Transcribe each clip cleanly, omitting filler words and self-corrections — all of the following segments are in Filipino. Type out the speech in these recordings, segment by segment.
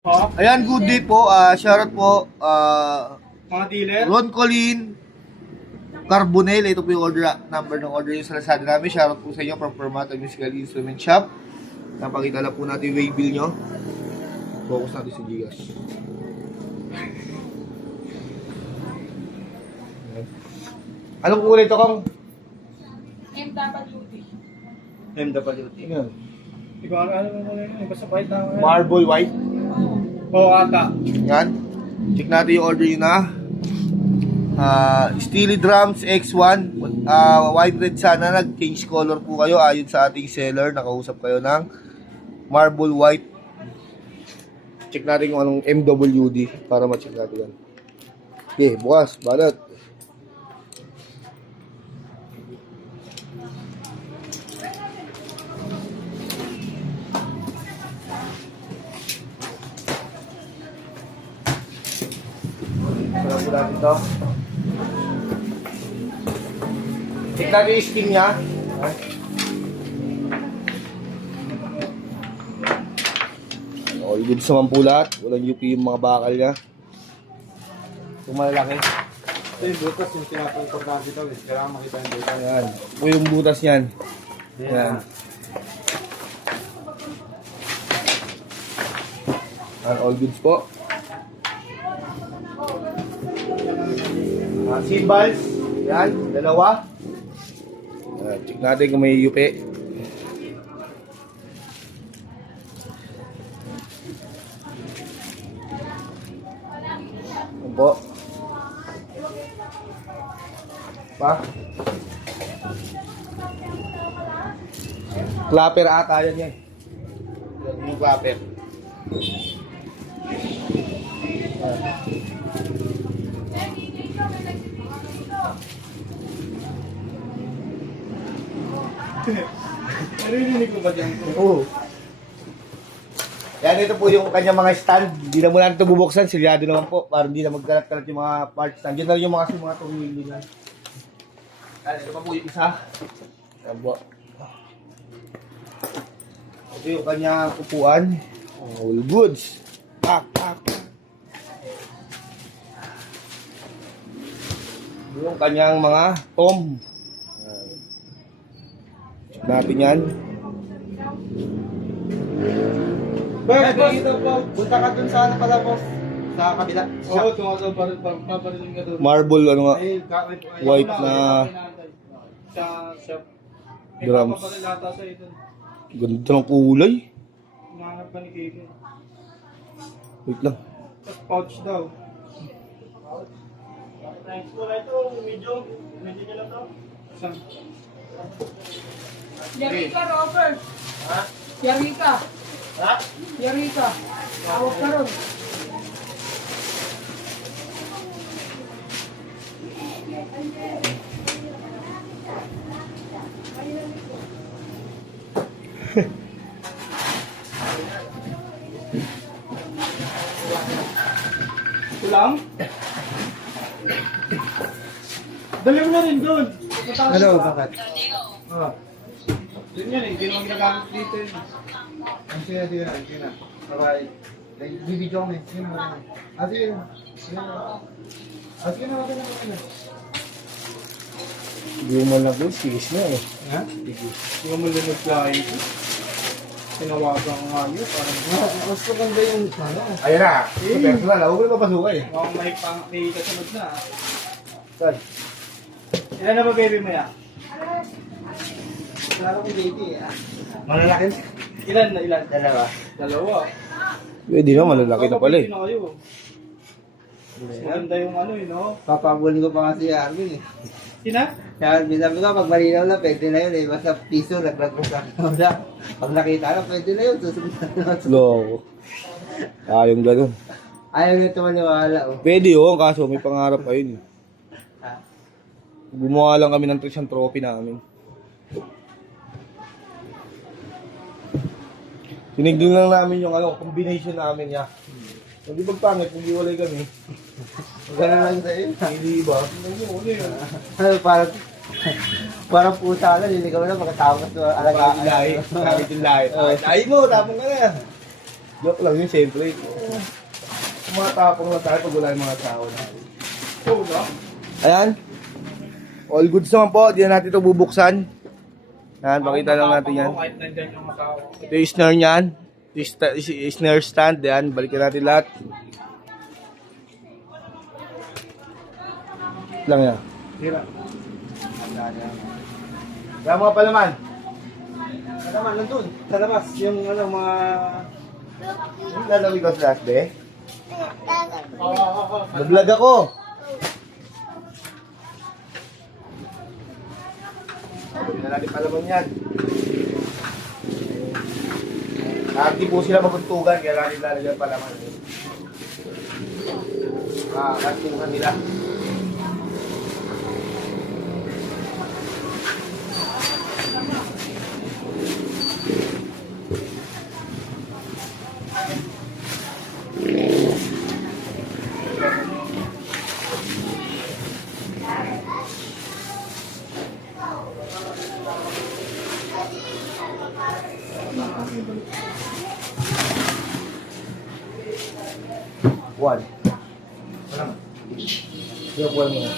Ayan, good day po. Shoutout po. Mga dealer? Ron Colin Carbonell. Ito po yung number ng order yung sa Lazada namin. Shoutout po sa inyo from Permata Musical Instrument Shop. Napakita lang po natin yung waybill nyo. Focus natin sa Gcash. Anong kulay ito, Kong? MWD. MWT. Ayan. Ikaw ano yun? Basta white lang. Marble white. Oo, ata. Yan. Check natin yung order yun na. Steely Drums X1. White red sana. Nag-change color po kayo. Ayon sa ating seller. Nakausap kayo ng marble white. Check natin kung anong MWD para ma-check natin yan. Okay, bukas. Balat. Sarap po natin ito. Check natin yung skin niya. All good sa mampulat. Walang UP yung mga bakal niya. Itong malalaki. Ito yung butas yung pinapagportahan dito. Kailangan makita yung butas. Ayan. Ito yung butas niyan. Ayan. All goods po. Seatbelts. Yan, dalawa. Check natin kung may UP. Ano po? Pa? Clapper ata yan yan. Yung clapper. Narinig ko ba dyan? Oo. Yan, ito po yung kanyang mga stand. Hindi na muna natin ito bubuksan. Silyado naman po. Para hindi na magkalat-kalat yung mga parts. Nandiyan na yung mga tumili na. Yan, ito pa po yung isa. Yan po. Ito yung kanyang upuan. All goods. Pak, pak, pak. Yung kanyang mga tom. Check natin yan. Bakit dito po? Punta ka dun sa ano pala po? Sa kabila? Oo, tumatawag paparinig ka dun. Marble, ano nga. Ay, White na sa shop. drums. Paparilata sa ito. Ganda ng kulay. Umahanap pa ni Kevin. Wait lang. Tapos pouch daw. Thanks po na ito. Medyo nyo lang to. Saan? Yarika, Robert. Ha? Yarika. Ha? Yarika. Tawag ka ron. Ito lang? Dali mo na rin doon. Ano, bakit? Ah. Yun yan eh, hindi naman ginagamit dito yun. Sige na. Bye-bye. Bibidyo kami. Sige na. Sige na. Sige na. Hindi mo man lang doon. Sigis na eh. Ha? Hindi mo malunod client. Tinawagan ko nga yun. Parang Mas maganda yung sana. Ayan na. Sa personal. Huwag mo na papasukan eh. mukhang may kasunod na. Saan? Ilan na ba baby mo yan? Wala ko baby eh. Malalaki. Ilan na ilan? Dalawa. Dalawa. Pwede na. Malalaki na pala eh. Kapag kayo. Maganda yung ano no? Papabulin ko pa nga si Arvin eh. Sina? Kaya sabi ko, pag malinaw na, pwede na yun eh. Basta piso, naglagot sa na. Pag nakita na, pwede na yun. Susunod na. Loko. Ayong ganun. Ayaw nito maniwala oh. Pwede yun. Kaso may pangarap pa yun eh. Gumawa lang kami ng isang trophy namin. Tinignan lang namin yung combination namin niya. Hindi pagpangit, hindi walay kami. Ganun lang sa'yo. Hindi iba. Ano, parang puta na, liligaw na, pagkatawag ka sa alagaan. Lahi. Sabi din lahi. Lahi mo, tapong ka na. Joke lang yun, siyempre. Mga tapong lang tayo pag wala yung mga tao na. Ayan. All goods naman po. Di na natin ito bubuksan. Yan, pakita lang natin yan. Kahit nandyan yung matao. Ito yung snare niyan. Ito yung snare stand. Yan, balikan natin lahat. Lang yan. Hira. Yan mga palaman. Ano naman, nandun. Sa labas, yung ano, mga... Lalawin ko sa last day. Oo. Nag-vlog ako. Hindi na natin palaman yan. Hindi po sila maguntugan, kaya natin lalagyan palaman. Kantungan nila. One. Yung one mo.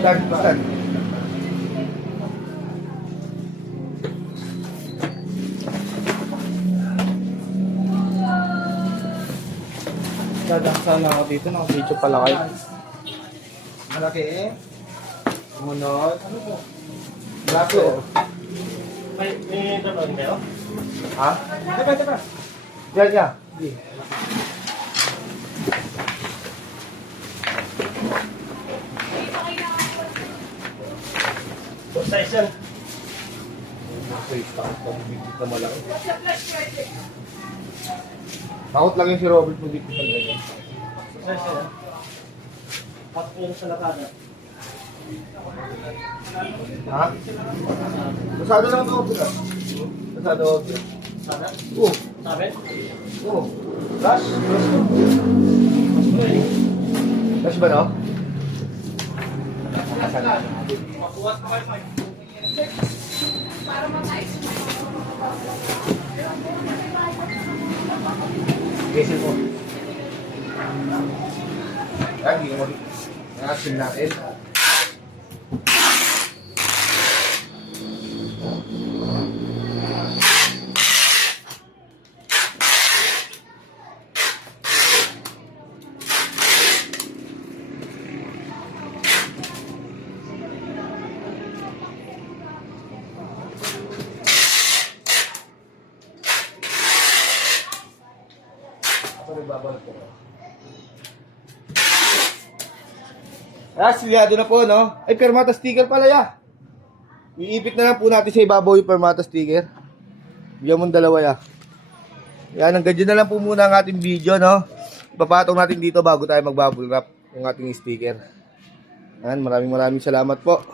Stand. Dadaksan ako dito, naka-video pala kayo. Malaki eh. Munod. Ano po? Malaki oh. May gano'n kayo? Ha? Teka. Yan. Size yan. Takot lang yung si Robert mo dito talaga. Size yan. Pakto yun sa lakada. Ha? Masado lang ito. Masado ako. Sana? Oo. Sabi? Oo. Rush. Rush ba no? Makuha ka kayo, Mike. Kesin mo. Yan, hindi mo. Ang-action natin. Silyado na po, no? Ay, permata sticker pala, ya. Iipit na lang po natin sa ibabaw yung permata sticker. Bigyan mong dalawa, ya. Yan, hanggang dyan na lang po muna ang ating video, no? Ipapatong natin dito bago tayo mag-bubble wrap ng ating sticker. Yan, maraming salamat po.